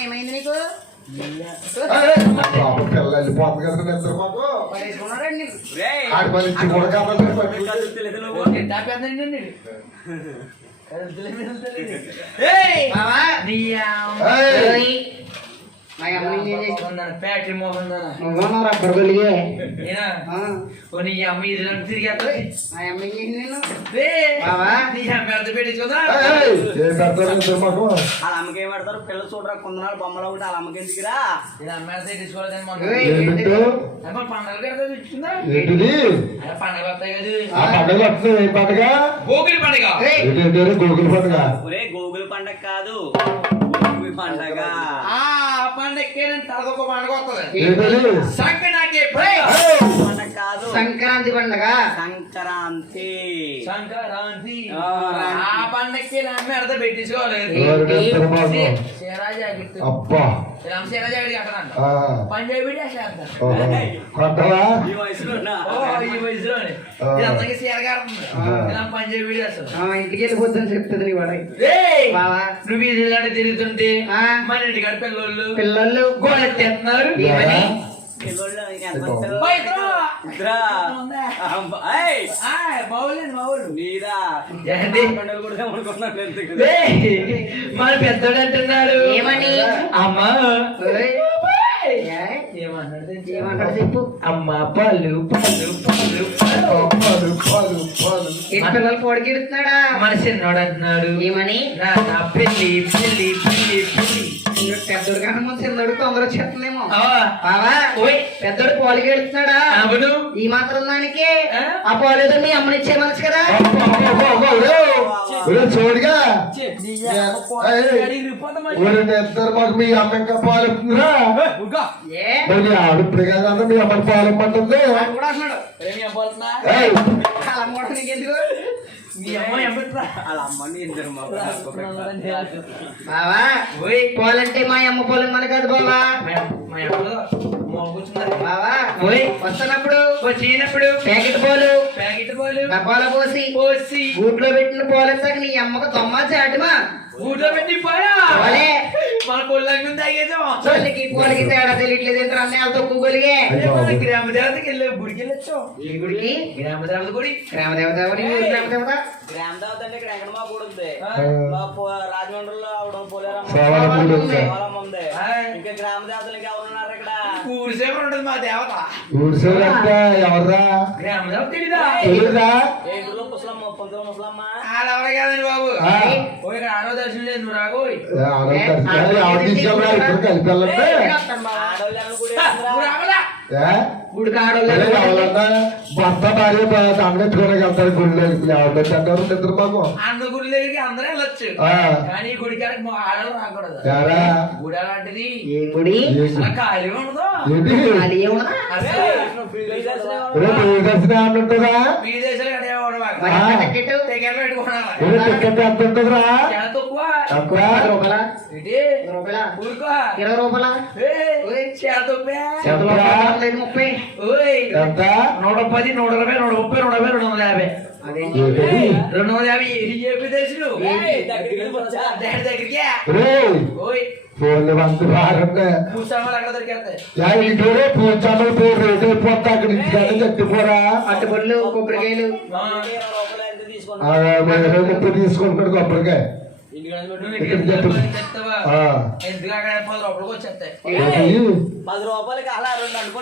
ఏమైంది నీకు ఏయ్, పాపం కదా నిద్ర మాకు పడేసుకున్నారండి ఆడి పని ఇచ్చి కూడా కావాలి పట్టుకుంటే. నీ అమ్మ ఇది వాళ్ళ అమ్మకి పెడతారు? పిల్లలు చూడరా కొందనాలు బొమ్మలు ఒకటి వాళ్ళ అమ్మకి ఎందుకురా? ఇలా అమ్మ ఎంత పెట్టించుకోలేదని మొన్న. ఏయ్. ఏమిటో అమ్మ పండగలు కదా తెచ్చుకుందా ఏంటిది? అలా పండగ వస్తాయి కదా. ఆ పండుగ గోగుల పండగ? కాదు. గోగుల పండగ. నేను తలకొక పండగ వస్తుంది ఏంటది సంక్రాంతి పండగ. సంక్రాంతి. సంక్రాంతి. ఆ, పండగకి నా అమ్మ అర్థం పెట్టించుకోలేదు అబ్బా. పంజాబీ ఈ వయసులోనే? అందరికీ పంజాబీ ఇంటికి చెప్తుంది! బావా. నువ్వు వీధిలాంటి తిరుగుతుంటే ఆ. మన ఇంటికాడ పిల్లలు పిల్లలు ఎంతమంది పిల్లలు? బయటరా. ఇద్దరా? అమ్మ, ఏయ్, ఆయ్, బావులేదు బావులు నీదా ఏంటి? పండుగ కూడా అనుకున్నాను ఎందుకు? ఏయ్! మన పెద్దోడు అంటున్నాడు ఏమని? అమ్మా అమ్మ పాలు పాలు పాలు పాలు పాలు పాలు పిల్లలు పొడికెడుతున్నాడా మన చిన్నోడు అంటున్నాడు ఏమని నా పెళ్ళి పెళ్ళి పెళ్ళి పెళ్ళి పెద్దోడు కన్నా ముందు చిన్నోడు తొందర వచ్చేస్తుందేమో. అవా బావా ఓయ్. పెద్దోడు పోలికి వెళ్తున్నాడా అవును. ఈ మాత్రం దానికి ఆ? ఆ పోలేదు మీ అమ్మని కదా? అబ్బా, ఒరేయ్, ఒరేయ్, చూడుగా మాకు మీ అమ్మ ఇంకా పాలు ఇస్తుందిరా? ఏ మరి మీ ఆవిడ ఇప్పుడు కదా మీ పాలు ఇమ్మంటుంది. కూడా బావా పోలంటే మా అమ్మ పోలం మన కాదు బావా వస్తున్నప్పుడు వచ్చినప్పుడు ప్యాకెట్ పోలు ప్యాకెట్ పాలు డబ్బాల పోసి పోసి గూట్లో పెట్టిన పోలేసాక నీ అమ్మకు దొమ్మ చాటుమా ఊటో పెట్టి పోయా. మన కొల్లంగా తాగేసాం చోళ్ళకి పోలికి తేడా తెలియట్లేదు ఏంటో అన్నీ తొక్కుగలిగే మన గ్రామ దేవతకి వెళ్ళి గుడికి వెళ్ళొచ్చాం. ఈ గుడికి? గ్రామ దేవత గుడి. గ్రామదేవత ఎవరు? ఈ ఊరు గ్రామదేవత గ్రామ దేవత అంటే ఇక్కడ ఎక్కడ మా కూడా ఉంది. మా రాజమండ్రిలో ఆవిడ పోలేరమ్మ. ఉంది. ఇంకా గ్రామ దేవతలు ఇంకా ఉన్నారు ఇక్కడ? ఊరి సేవ ఉంటుంది మా దేవత. ఊరి సేవలంటే ఎవర్రా? గ్రామ దేవత తెలీదా? తెలియదా ఏ గుడిలో ముసలమ్మ పంతులు ముసలమ్మ? ఆడవడే కాదండి బాబు. ఆ. నువ్వు రాగోయ్ కలిపి వెళ్ళండి ఎవరు కావాలన్నా భర్త భార్య దండెత్తుకోవడానికి వెళ్తారు ఇప్పుడు ఆవిడ అంటారు నిద్ర మాకు అన్న గుడి దగ్గరికి అందరూ వెళ్ళొచ్చు. ఆ. కానీ గుడి కాడికి మా ఆడలు రాకూడదు. గుడి అలాంటిది ఏం గుడి? ఖాళీగా ఉండదు. టికెట్? ఎంత ఉంటుందిరా? తక్కువ. రూపాయల? ఇరవై రూపాయల? ఎంతరా? లేదు ముప్పై. నూట పది నూట ఇరవై నూట ముప్పై నూట యాభై రెండు వందల యాభై అదేంటి ఏంటి? రెండు వందల యాభై ఏపీ దర్శనం దగ్గరికి వచ్చా దగ్గర దగ్గరికి రే ఓయ్ ఫోన్లు వంద బాగుంది కూర్చోమని అక్కడ దొరికేస్తాయి యా ఇంటోడే పూచామలు పోయి రేటు అయిపోతా అక్కడి నుంచి కానీ చెట్టుకోరా అట్టుపళ్ళు కొబ్బరికాయలు ఇరవై రూపాయలు ఎంత తీసుకోండి ఇరవై ముప్పై తీసుకుంటాడు కొబ్బరికాయ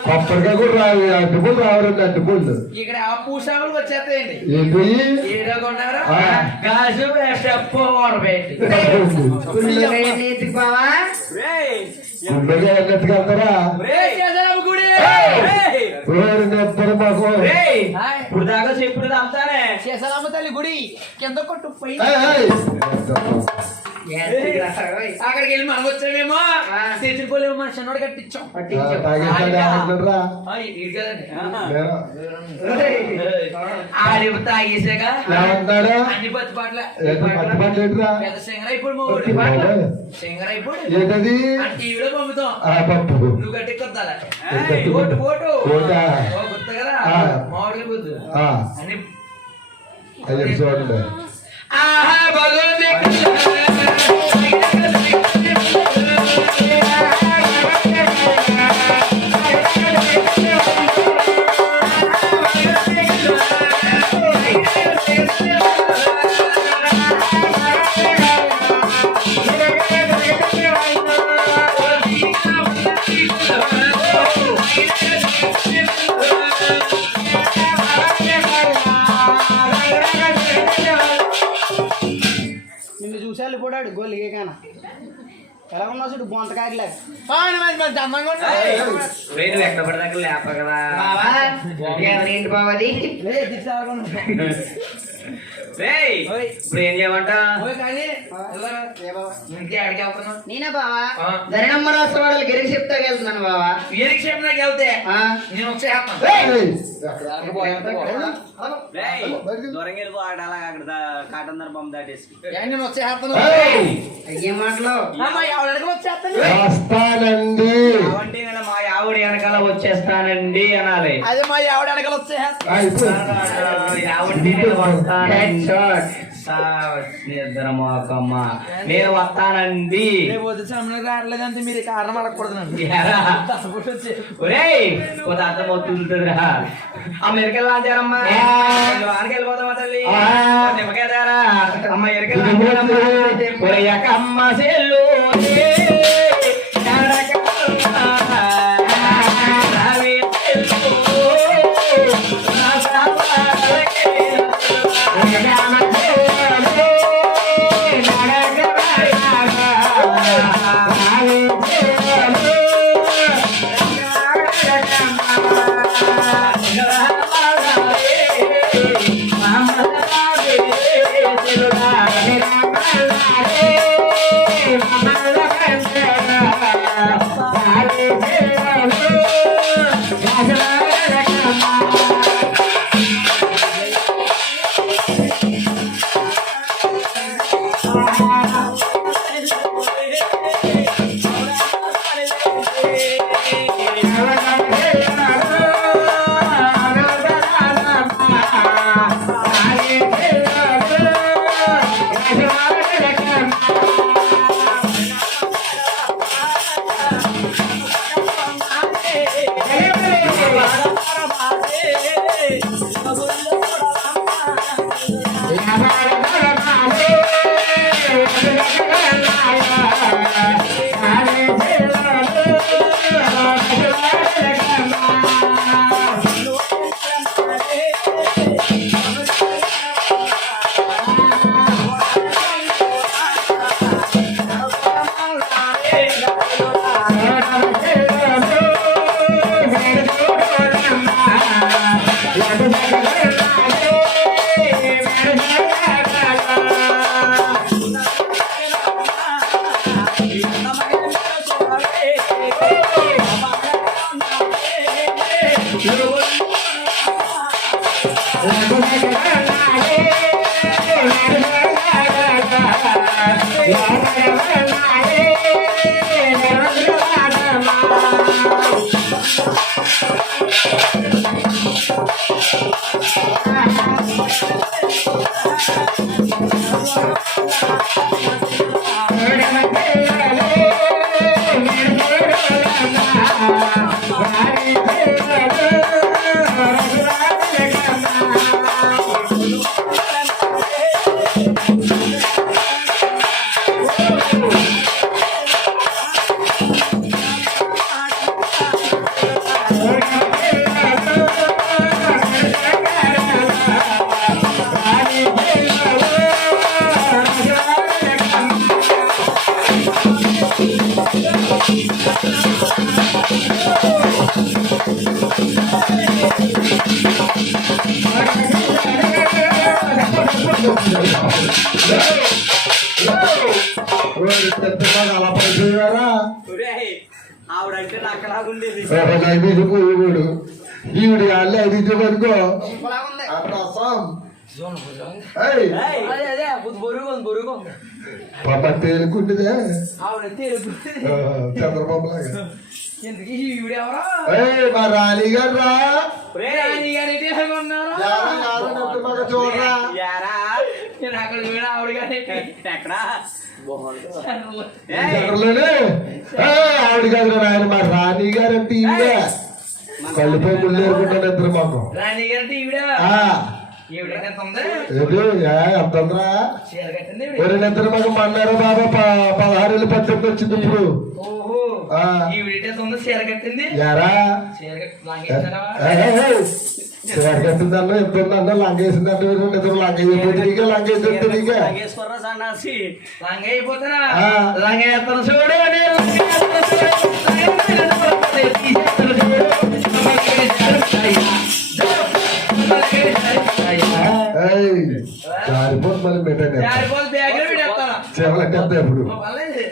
కొబ్బరికాయ కూడా రావు అడ్డుపూలు రావరండి అడ్డుపూలు ఇక్కడ ఆ పూసాములకు వచ్చేస్తాయండి ఏంటి. గాజు స్టెప్ ఓడబెట్టి ఏయ్, ఇప్పుడు దాకా చెప్పుడు అంతానే. శేషరామ తల్లి గుడి కింద కొట్టు అక్కడికి వెళ్ళి మనం వచ్చామేమో. ఆ. తెచ్చిపోలేము మన చిన్నోడు కట్టించాం. ఆడి తాగేసాక అన్ని పత్తి పాటల? పెద్ద సింగర్ అయిపోడు? సింగర్ అయిపోడు. టీవీలో పంపుతాం. నువ్వు గట్టి కొద్దాల ఏంటది? ఓటు కదా? అని అయ్యి చూడండి. I have a lovely. ఏంటి బొమ్మ దాటేసి. నేను వచ్చేస్తాను ఏయ్, అయ్యే మాటలు. ఎవరికి వచ్చేస్తాను వస్తానండి. అంటే నేను మా ఆవిడ వెనకాల వచ్చేస్తానండి అనాలి. అదే మా ఆవిడ వెనకాల వచ్చేస్తాను అయిపోయి ఆవిడ వస్తానండి. నిద్ర మోకమ్మ నేను వస్తానండి రావట్లేదంటే మీరు కారణం అడగకూడదు కొంత అర్థమవుతుందిరా. అమెరికా లాంచారమ్మా వానికి వెళ్ళిపోతామా తల్లి. నిమ్మకాయ అమ్మ అమ్మ సెల్లు ఈవిడ వాళ్ళు అదే బొరుగు ఉంది పాప తేలుకుంటుందే. చంద్రబాబు లాగా. మా రాణి గారు రా. రాణి గారు చూడరా. యారా నేను అక్కడ చూడ ఆవిడ గారు ఎక్కడా? ఆవిడ కాదు ఆయన మా రాణి గారు అంటే కళ్ళుపై ముళ్ళు ఏరుకుంటాను ఇద్దరు మాకు. అంటే నిద్ర మాకు మన్నారు బాబా? పదహారు ఏళ్ళు పద్దెనిమిది వచ్చింది ఇప్పుడు. ఈవిడ ఎంత ఉంది? చీర కట్టింది? యారా? చీర కట్టి లాగేస్తారా? కట్టిందన్న ఎంత ఉందన్న లంగేసిందంటే బ్యాగులో పెడతాను చెవలెట్టేద్దా ఇప్పుడు పర్లేదు.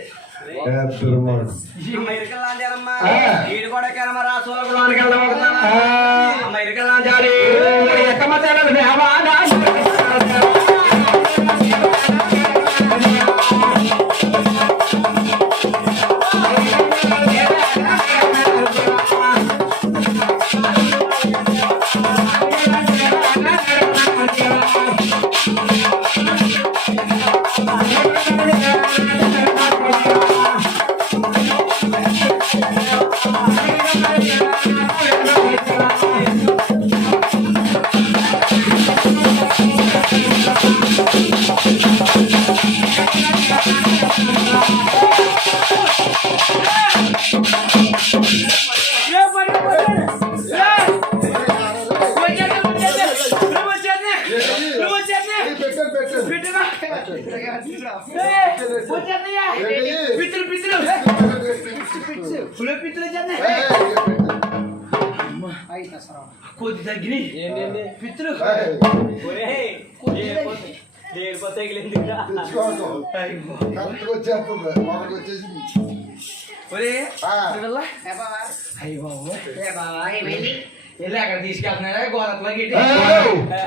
బావా ఏమైంది వెళ్ళి అక్కడ తీసుకెళ్తున్నారా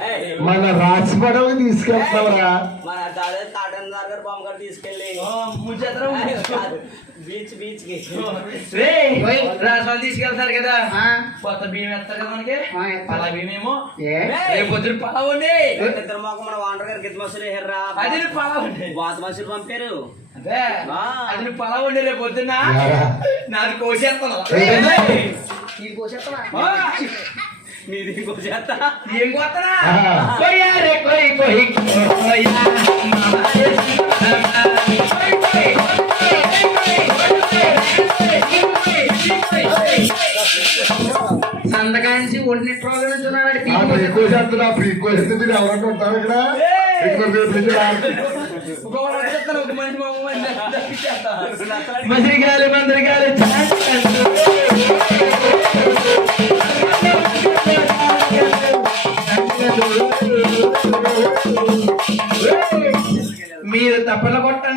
ఏయ్, మన రాసి పడవకి తీసుకెళ్తున్నావురా మన దాదా కాటన్ గారు బొమ్మ గారు తీసుకెళ్ళి ముచ్చేతరం బీచ్ బీచ్కి. రాజపాలు తీసుకెళ్తారు కదా. ఆ, కొత్త బియ్యం వేస్తారు కదా మనకి. అలా బియ్యం ఏమో పొద్దున పలావండి. ఇద్దరు మాకు మన వాండర్ గారు గిత్త మసూలు వేయర్రా అది పలావండి. బాత మసూలు పంపారు. అదే. ఆ. అది నువ్వు పలావండి రేపు పొద్దున్న. నాది కోసేస్తాను. ఇది కోసేస్తావా నీది చేత ఏం కొత్తనా? ఆ. కొయ్యా రే కొయ్ కొయ్ కొయ్యా సంతకాంచి ఒంటి నాకు ఎక్కువ చేస్తున్నా అప్పుడు ఎక్కువ చేస్తే మీరు ఎవరంటే ఉంటారు ఇక్కడ? ఎక్కువ సేపు నుంచి రాదు. ఒక మనిషి మా మనిషి మసిరిగాలి మందరిగాలి మీరు తప్పల కొట్టండి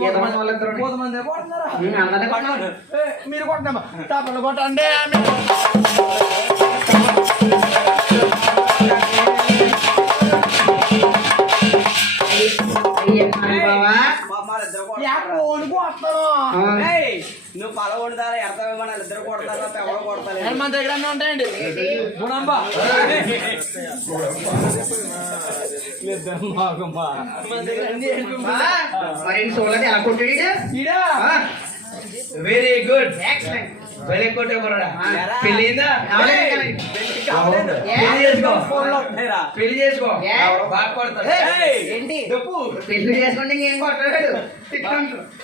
కొంతమంది కొడుతున్నారా మీరు కొట్టండి తప్పలు కొట్టండి ఇద్దరు కొడతారు నువ్వు పల కొడతారా ఎడతావే మన ఇద్దరు కొడతారా ఎవడో కొడతారు? మన దగ్గర ఉంటాయండి? గుణంబా వెరీ గుడ్ వెరీ గుడ్. పెళ్ళిందా. పెళ్ళి చేసుకో. ఫోన్లో ఉంటున్నాయిరా. పెళ్ళి చేసుకో. ఏ? బాగా కొడతాడు. ఏయ్. ఏంటి? డప్పు పెళ్ళి చేసుకుంటే ఇంకేం కొట్టాడు?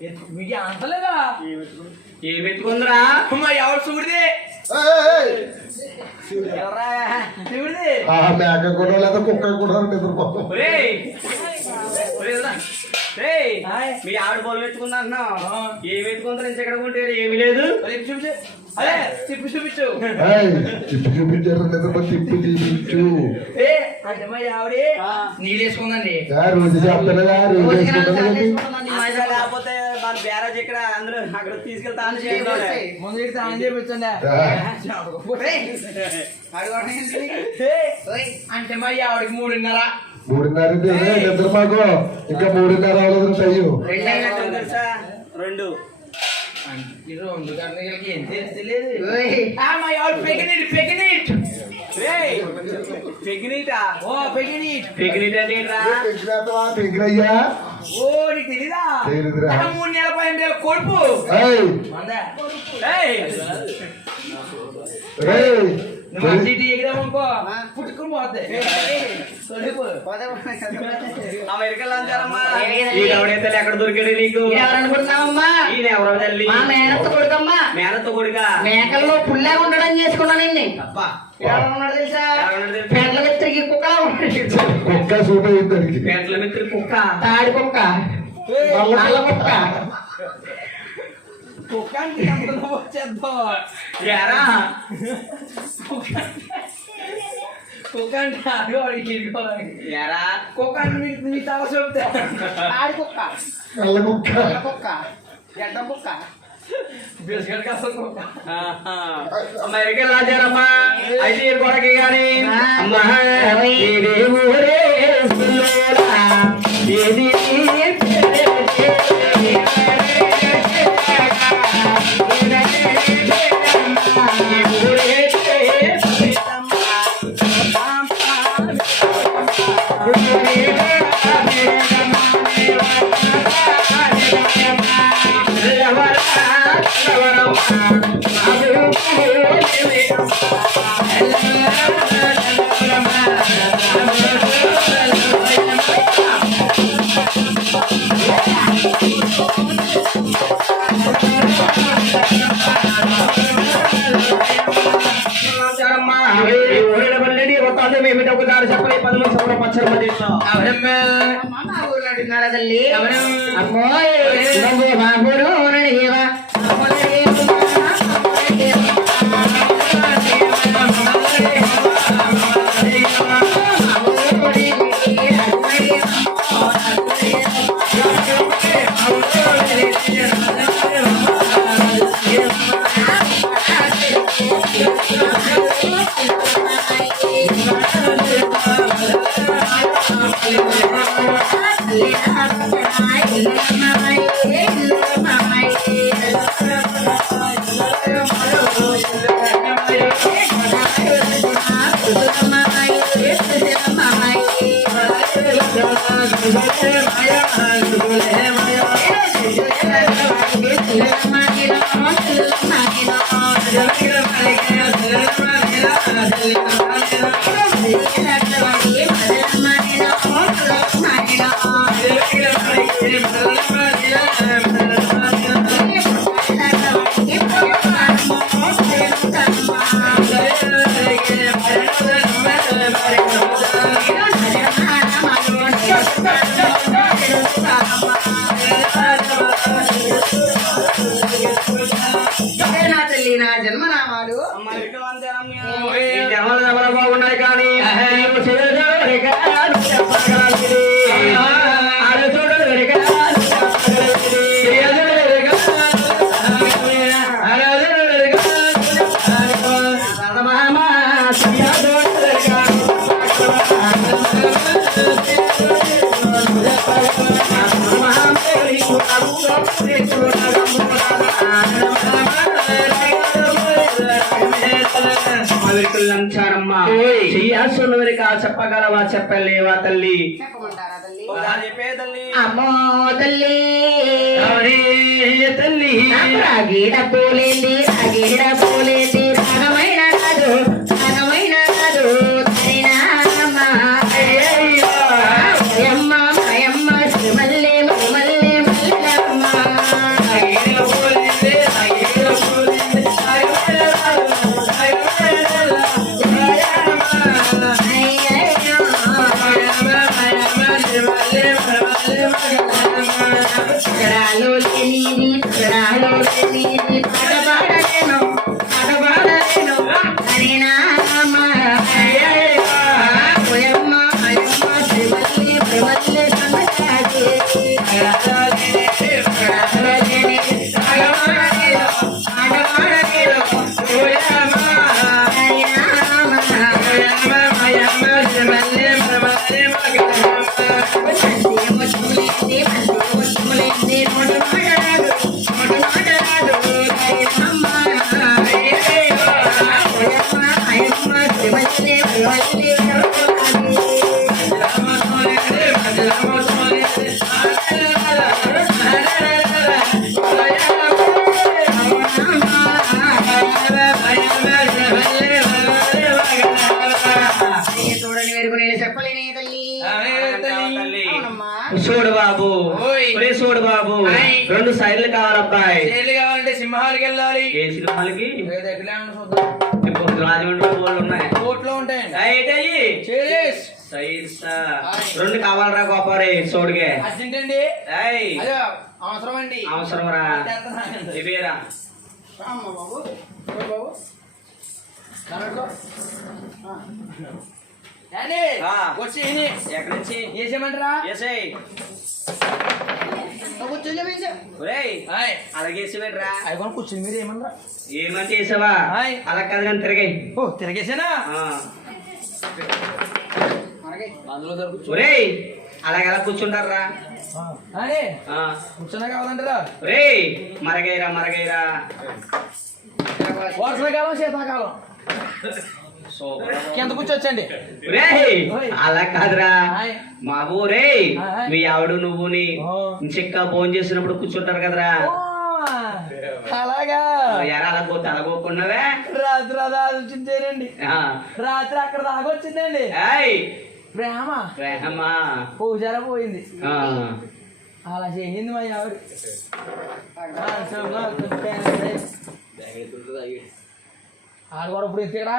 ఎత్తు- మీకు అంతలేదా ఏం ఎత్తుకుందిరా మా ఎవడు చూడిది మేక కూడా లేదా కుక్క కూడా మీ ఆవిడ బరువు ఎత్తుకుందా అంటున్నావు? ఏం ఎత్తుకుంటారు ఇంత ఎక్కడ ఉంటే ఏమీ లేదు. చూపించు. అదే తిప్పి చూపించు. ఏయ్, తిప్పి చూపించారు తిప్పి చూపించు. ఏ అంటే మా ఆవిడే నీళ్ళు వేసుకుందండి ఆ, రోజు చెప్తానుగా రోజు వేసుకుంటాను ఆశ లేకపోతే మన బ్యారేజ్ ఇక్కడ అందులో అక్కడ తీసుకెళ్తా అని. ముందు ఇటు స్నానం చేయించండి అంటే మా ఆవిడకి మూడున్నర. మాకు. ఇంకా మూడున్నర అవ్వలేదు తెలుసా? రెండు. రెండు తెలియదు మా ఆవిడ పెగినీట్ పెగినీట్ రేయ్, పెగినీటా ఓ పెగినీట్ పిక్నిక్ అంటే ఏంట్రా? పెంకిరయ్యా ఓ నీకు తెలీదా? మూడు నెలల పదిహేను వేల కొడుపు ఎగిరామనుకో పుట్టుకుని ఎవడైతే ఎక్కడ దొరికాడు నీకు ఎవరనుకుంటున్నావమ్మా ఈయన ఎవరో తల్లి మా మేనత్త కొడుకమ్మా మేనతో కొడుక మేకల్లో పుల్లా ఉండడం చేసుకున్నానండి అబ్బా తెలుసా? పెండ్ల ఉన్నాడు కుక్క సూట్ అయింది దానికి పేటల మిత్రి కుక్క తాడి కుక్క నల్ల కుక్క కుక్క అంటే ఎంత వచ్చేద్దాం ఏరా కుక్క అంటే అడిగో అడిగి ఇడుకోవాలి ఏరా కుక్క అంటే మీకు మీ తల చెప్తే తాడి కుక్క నల్ల కుక్క నల్ల కుక్క ఎడ్డ కుక్క బిస్కెట్ కాస్త కుక్క అమెరికా రాజారమ్మా అయితే ఈ కొడకి గాని ఆ. అమ్మా అంటున్నారా తల్లి అమ్మో నువ్వు మా ఊరు Yeah, చెప్పగలవా? చెప్పలేవా తల్లి? అమ్మో తల్లి! తల్లి రాగి డబ్బులేంది రాగి డబ్బులే చూడు బాబు. ఒరే చూడు బాబు. రెండు సైడ్లు కావాలబ్బాయి. చేతులు కావాలంటే సింహాలకి వెళ్ళాలి. ఏ రాజమండ్రి ఉన్నాయి. కోట్లో ఆయ్. రెండు కావాలరా గోపారి చూడుగే అర్జెంట్ అండి ఏయ్. అయ్యో అవసరం అండి అవసరం రా ఇవేరా బాబు. బాబు. వచ్చి ఎక్కడి నుంచి? వేసేయమంటారా ఎసై కూర్చొని ఒరేయ్ హాయ్ అలాగేసి పెట్టరా అవి కూడా కూర్చుని మీరు ఏమన్నా ఏమంటే వేసావా ఆయ్. అలా కాదు కానీ తిరగాయి ఓ తిరగేసానా? ఒరేయ్ అలాగెలా కూర్చుంటారా అదే ఆ. కూర్చున్నా కావాలంటారా? ఒరేయ్ మరగైరా మరగైరా. వర్షాకాలం శీతాకాలం? కింద కూర్చోవచ్చండి ఒరేయ్ ఓయ్. అలా కాదురా. మా ఆయ్. మీ ఆవిడ నువ్వుని. చిక్క భోజనం చేసినప్పుడు కూర్చుంటారు కదరా. అలాగా? ఎరా అలా పోతే అలాగోకున్నావే రాత్రి అది ఆలోచించానండి రాత్రి అక్కడ ఏయ్. ప్రేమ. ప్రేమా? పూజారా పోయింది. ఆ. అలా చేసింది మా ఆవిడ. ఆడు కూడా ఇప్పుడు ఎత్తుకరా